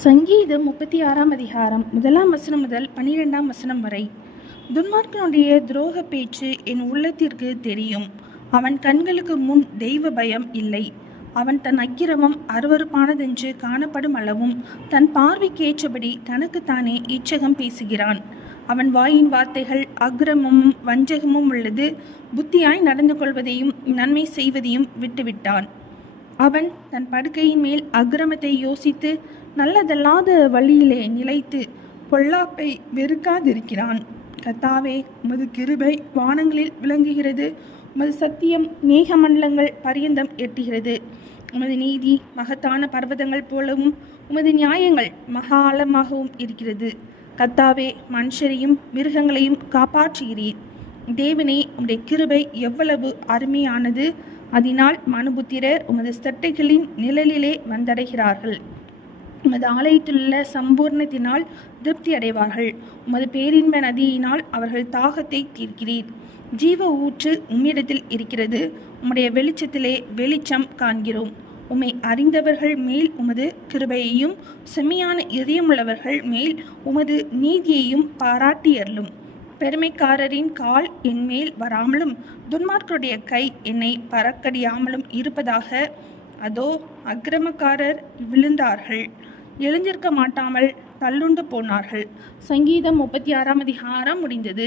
சங்கீதம் 36ஆம் அதிகாரம் 1ஆம் வசனம் முதல் 12ஆம் வசனம் வரை. துன்மார்க்கனுடைய துரோக பேச்சு என் உள்ளத்திற்கு தெரியும். அவன் கண்களுக்கு முன் தெய்வ பயம் இல்லை. அவன் தன் அக்கிரமம் அருவருப்பானதென்று காணப்படும் அளவும் தன் பார்வைக்கேற்றபடி தனக்குத்தானே இச்சகம் பேசுகிறான். அவன் வாயின் வார்த்தைகள் அக்கிரமமும் வஞ்சகமும் உள்ளது. புத்தியாய் நடந்து கொள்வதையும் நன்மை செய்வதையும் விட்டுவிட்டான். அவன் தன் படுக்கையின் மேல் அக்கிரமத்தை யோசித்து நல்லதல்லாத வழியிலே நிலைத்து பொல்லாப்பை வெறுக்காதிருக்கிறான். கர்த்தாவே, உமது கிருபை வானங்களில் விளங்குகிறது. உமது சத்தியம் மேகமண்டலங்கள் பரியந்தம் எட்டுகிறது. உமது நீதி மகத்தான பர்வதங்கள் போலவும் உமது நியாயங்கள் மகா ஆழமாகவும் இருக்கிறது. கர்த்தாவே, மனுஷரையும் மிருகங்களையும் காப்பாற்றுகிறீர். தேவனே, உம்முடைய கிருபை எவ்வளவு அருமையானது! அதனால் மனுபுத்திரர் உமது சட்டைகளின் நிழலிலே வந்தடைகிறார்கள். உமது ஆலயத்திலுள்ள சம்பூர்ணத்தினால் திருப்தி அடைவார்கள். உமது பேரின்ப நதியினால் அவர்கள் தாகத்தை தீர்க்கிறீர். ஜீவ ஊற்று உம்மிடத்தில் இருக்கிறது. உம்முடைய வெளிச்சத்திலே வெளிச்சம் காண்கிறோம். உம்மை அறிந்தவர்கள் மேல் உமது கிருபையையும் செம்மையான இதயமுள்ளவர்கள் மேல் உமது நீதியையும் பாராட்டியருளும். பெருமைக்காரரின் கால் என் மேல் வராமலும் துன்மார்க்கருடைய கை என்னை பறக்கடியாமலும் இருப்பதாக. அதோ, அக்கிரமக்காரர் விழுந்தார்கள், எழுந்திருக்க மாட்டாமல் தள்ளுண்டு போனார்கள். சங்கீதம் 36ஆம் அதிகாரம் முடிந்தது.